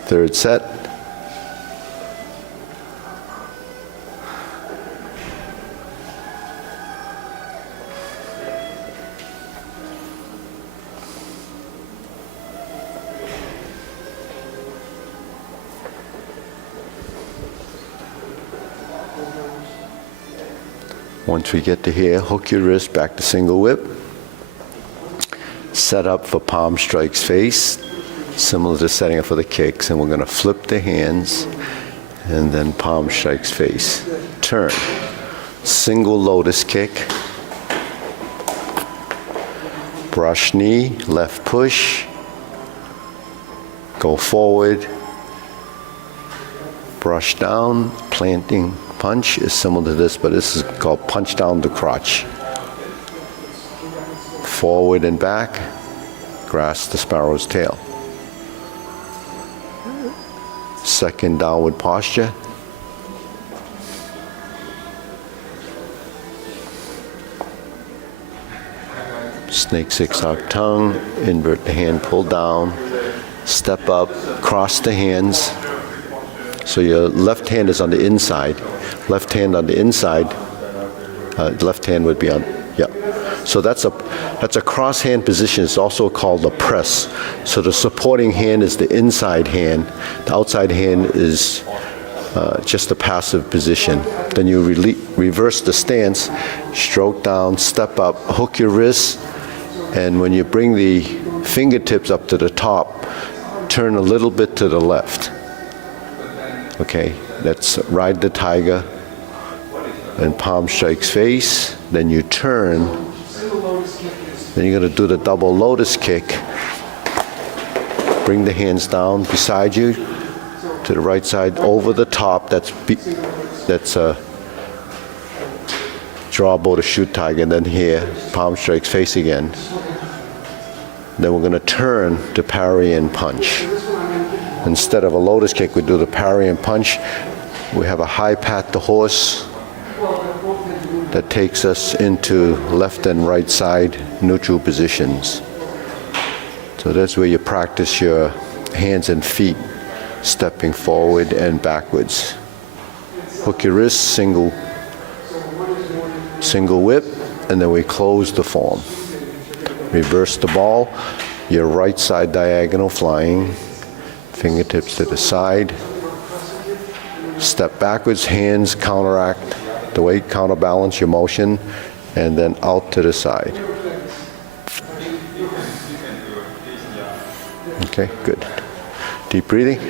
Third set. Once we get to here, hook your wrist back to single whip. set up for palm strikes face, similar to setting up for the kicks, and we're going to flip the hands and then palm strikes face. Turn. Single lotus kick. Brush knee, left push. Go forward. Brush down. Planting punch is similar to this, but this is called punch down the crotch. Forward and back. Grasp the sparrow's tail. Second downward posture. Snake six-arc tongue, invert the hand, pull down, step up, cross the hands. So your left hand is on the inside. Left hand on the inside. Left hand would be on, yeah. So that's a cross hand position. It's also called a press. So the supporting hand is the inside hand. The outside hand is just a passive position. Then you reverse the stance, stroke down, step up, hook your wrists, and when you bring the fingertips up to the top, turn a little bit to the left. Okay, let's ride the tiger, and palm strikes face, then you turn, then you're going to do the double lotus kick. Bring the hands down beside you, to the right side, over the top, that's a draw bow to shoot tiger, and then here, palm strikes face again. Then we're going to turn to parry and punch. Instead of a lotus kick, we do the parry and punch. We have a high pat the horse that takes us into left and right side neutral positions. So that's where you practice your hands and feet, stepping forward and backwards. Hook your wrists, single whip, and then we close the form. Reverse the ball, your right side diagonal flying, fingertips to the side. Step backwards, hands counteract the weight, counterbalance your motion, and then out to the side. Okay, good. Deep breathing.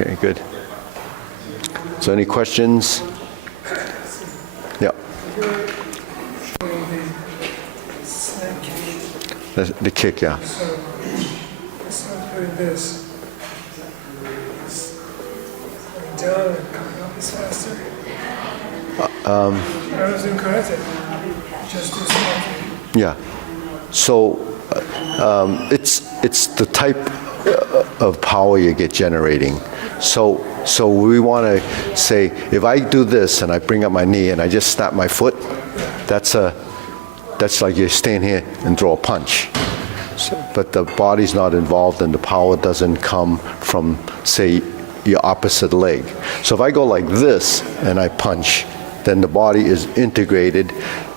Okay, good. So any questions? Yeah. The kick, yeah. So it's not doing this. It's going down and coming up is faster. I was incorrect. Just do something. Yeah. So it's the type of power you get generating. So we want to say, if I do this and I bring up my knee and I just snap my foot, that's like you stand here and throw a punch. So, but the body's not involved and the power doesn't come from, say, your opposite leg. So if I go like this and I punch, then the body is integrated.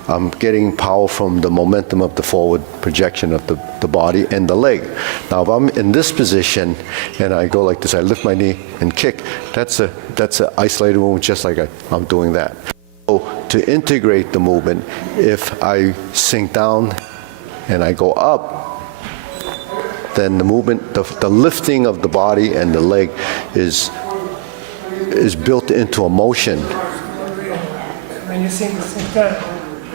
I'm getting power from the momentum of the forward projection of the body and the leg. Now, if I'm in this position and I go like this, I lift my knee and kick, that's a isolated movement, just like I'm doing that. So to integrate the movement, if I sink down and I go up, then the movement, the lifting of the body and the leg is built into a motion. When you sink down,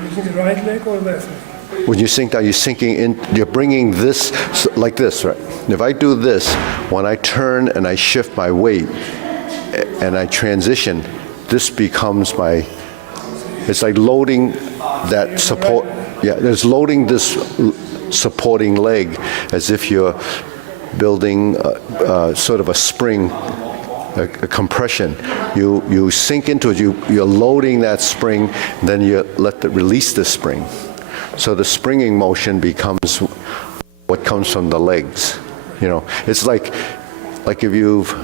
you think the right leg or left leg? When you sink down, you're sinking in, you're bringing this like this, right? If I do this, when I turn and I shift my weight and I transition, this becomes it's like loading that support, yeah, there's loading this supporting leg as if you're building sort of a spring, a compression. You sink into it, you're loading that spring, then you release the spring. So the springing motion becomes what comes from the legs. You know, it's like if you've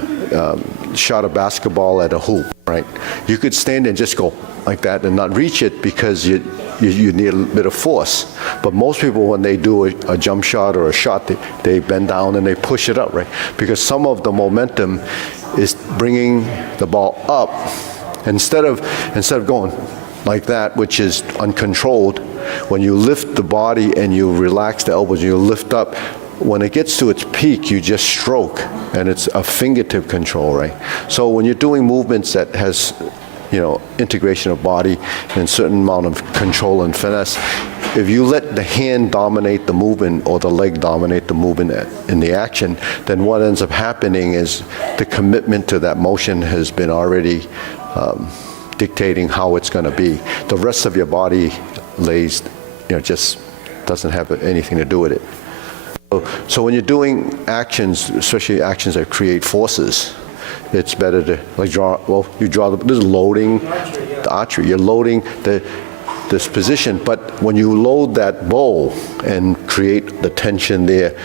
shot a basketball at a hoop, right? You could stand and just go like that and not reach it because you need a bit of force. But most people, when they do a jump shot or a shot, they bend down and they push it up, right? Because some of the momentum is bringing the ball up instead of going like that, which is uncontrolled. When you lift the body and you relax the elbows, you lift up. When it gets to its peak, you just stroke, and it's a fingertip control, right? So when you're doing movements that has, integration of body and certain amount of control and finesse, if you let the hand dominate the movement or the leg dominate the movement in the action, then what ends up happening is the commitment to that motion has been already dictating how it's going to be. The rest of your body lays, just doesn't have anything to do with it. So when you're doing actions, especially actions that create forces, it's better to this is loading the archery. You're loading this position, but when you load that bow and create the tension there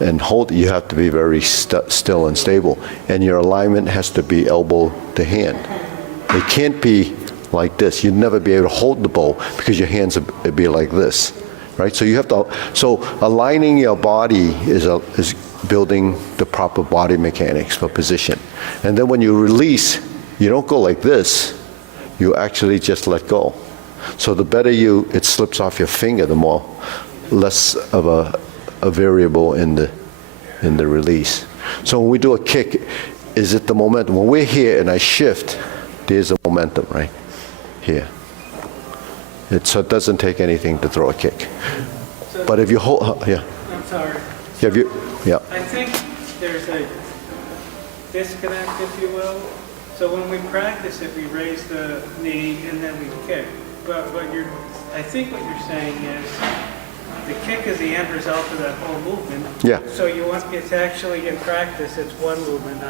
and hold it, you have to be very still and stable. And your alignment has to be elbow to hand. It can't be like this. You'd never be able to hold the bow because your hands would be like this. Right, so you have to. So aligning your body is building the proper body mechanics for position, and then when you release, you don't go like this. You actually just let go. So the better it slips off your finger, the more less of a variable in the release. So when we do a kick, is it the momentum? When we're here and I shift, there's a momentum right here. So it doesn't take anything to throw a kick. So, but if you hold, yeah. I'm sorry. Yeah. I think there's a disconnect, if you will. So when we practice it, we raise the knee and then we kick. But I think what you're saying is the kick is the end result of that whole movement. Yeah. So it's actually in practice, it's one movement,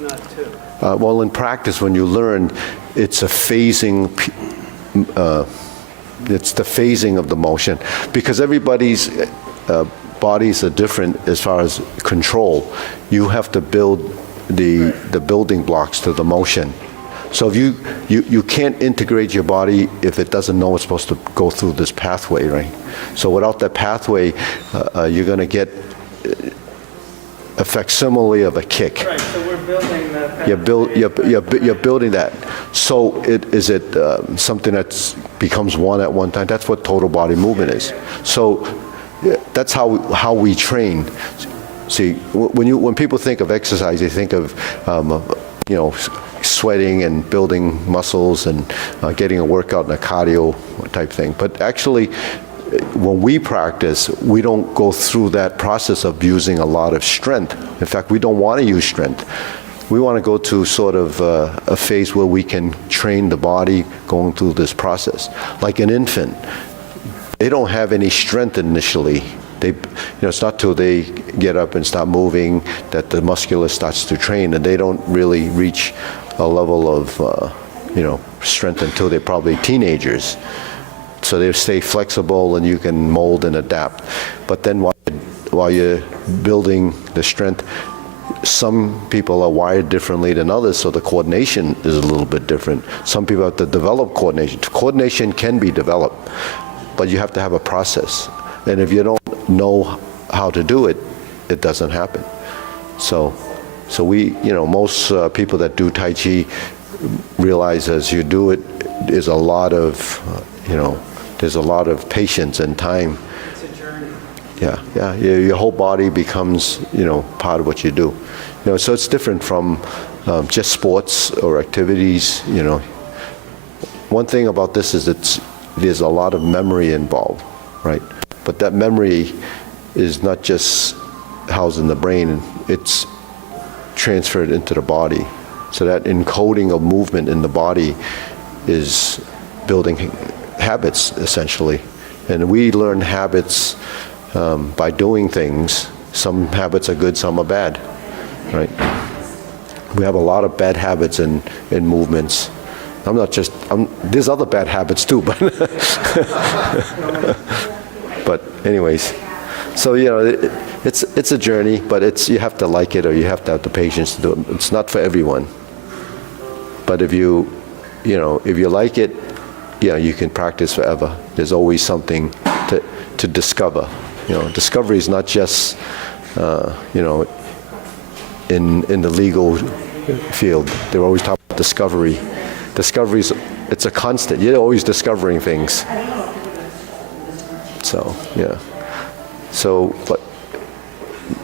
not two. Well, in practice, when you learn, it's a phasing. It's the phasing of the motion, because everybody's bodies are different as far as control. You have to build the building blocks to the motion. So if you can't integrate your body if it doesn't know it's supposed to go through this pathway, right? So without that pathway, you're going to get a facsimile of a kick. Right, so we're building that. You're building that. So is it something that becomes one at one time? That's what total body movement is. So that's how we train. See, when people think of exercise, they think of sweating and building muscles and getting a workout and a cardio type thing. But actually, when we practice, we don't go through that process of using a lot of strength. In fact, we don't want to use strength. We want to go to sort of a phase where we can train the body going through this process. Like an infant, they don't have any strength initially. It's not till they get up and start moving that the musculature starts to train, and they don't really reach a level of strength until they're probably teenagers. So they stay flexible and you can mold and adapt. But then while you're building the strength, some people are wired differently than others, so the coordination is a little bit different. Some people have to develop coordination. Coordination can be developed, but you have to have a process. And if you don't know how to do it, it doesn't happen. So we, most people that do Tai Chi realize as you do it, there's a lot of, there's a lot of patience and time. It's a journey. Yeah. Your whole body becomes, part of what you do. So it's different from just sports or activities. One thing about this is there's a lot of memory involved, right? But that memory is not just housed in the brain; it's transferred into the body. So that encoding of movement in the body is building habits, essentially. And we learn habits by doing things. Some habits are good, some are bad, right? We have a lot of bad habits in movements. There's other bad habits too, but but anyways, So, it's a journey, but you have to like it or you have to have the patience to do it. It's not for everyone. But if you like it, you can practice forever. There's always something to discover. Discovery is not just, in the legal field. They're always talking about discovery. Discovery it's a constant. You're always discovering things. So, yeah. So, but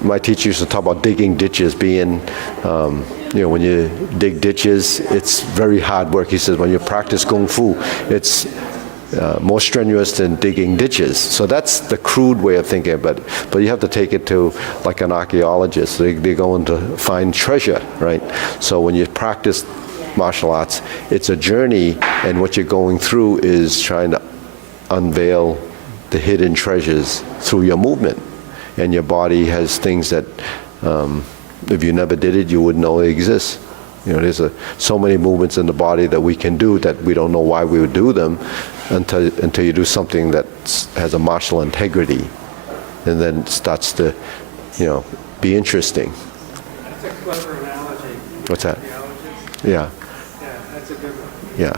my teacher used to talk about digging ditches being, when you dig ditches, it's very hard work. He says when you practice Kung Fu, it's more strenuous than digging ditches. So that's the crude way of thinking, but you have to take it to like an archaeologist. They're going to find treasure, right? So when you practice martial arts, it's a journey, and what you're going through is trying to unveil the hidden treasures through your movement. And your body has things that, if you never did it, you wouldn't know they exist. There's so many movements in the body that we can do that we don't know why we would do them until you do something that has a martial integrity, and then it starts to, be interesting. That's a clever analogy. What's that? Archaeologist. Yeah. Yeah, that's a good one. Yeah.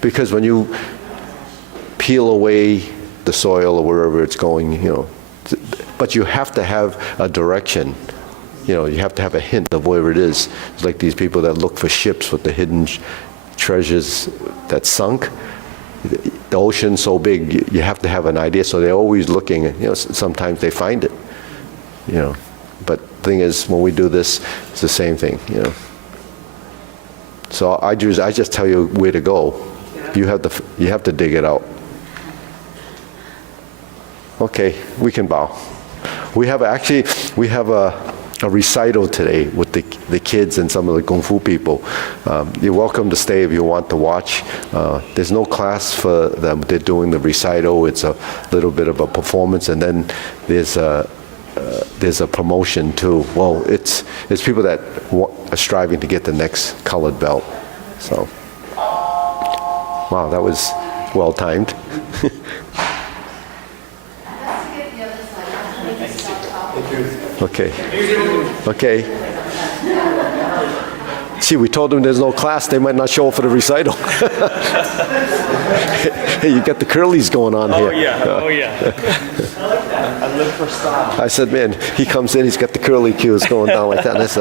Because when you peel away the soil or wherever it's going, but you have to have a direction. You have to have a hint of where it is. It's like these people that look for ships with the hidden treasures that sunk. The ocean's so big, you have to have an idea. So they're always looking. Sometimes they find it. But the thing is, when we do this, it's the same thing. So I just tell you where to go. You have to dig it out. Okay, we can bow. We have a recital today with the kids and some of the Kung Fu people. You're welcome to stay if you want to watch. There's no class for them. They're doing the recital. It's a little bit of a performance, and then there's a promotion too. Well, it's people that are striving to get the next colored belt. So, wow, that was well timed. Okay. Okay. See, we told them there's no class. They might not show up for the recital. Hey, you got the curlies going on here. Oh, yeah. I live for style. I said, man, he comes in, he's got the curly cues going down like that. And I said,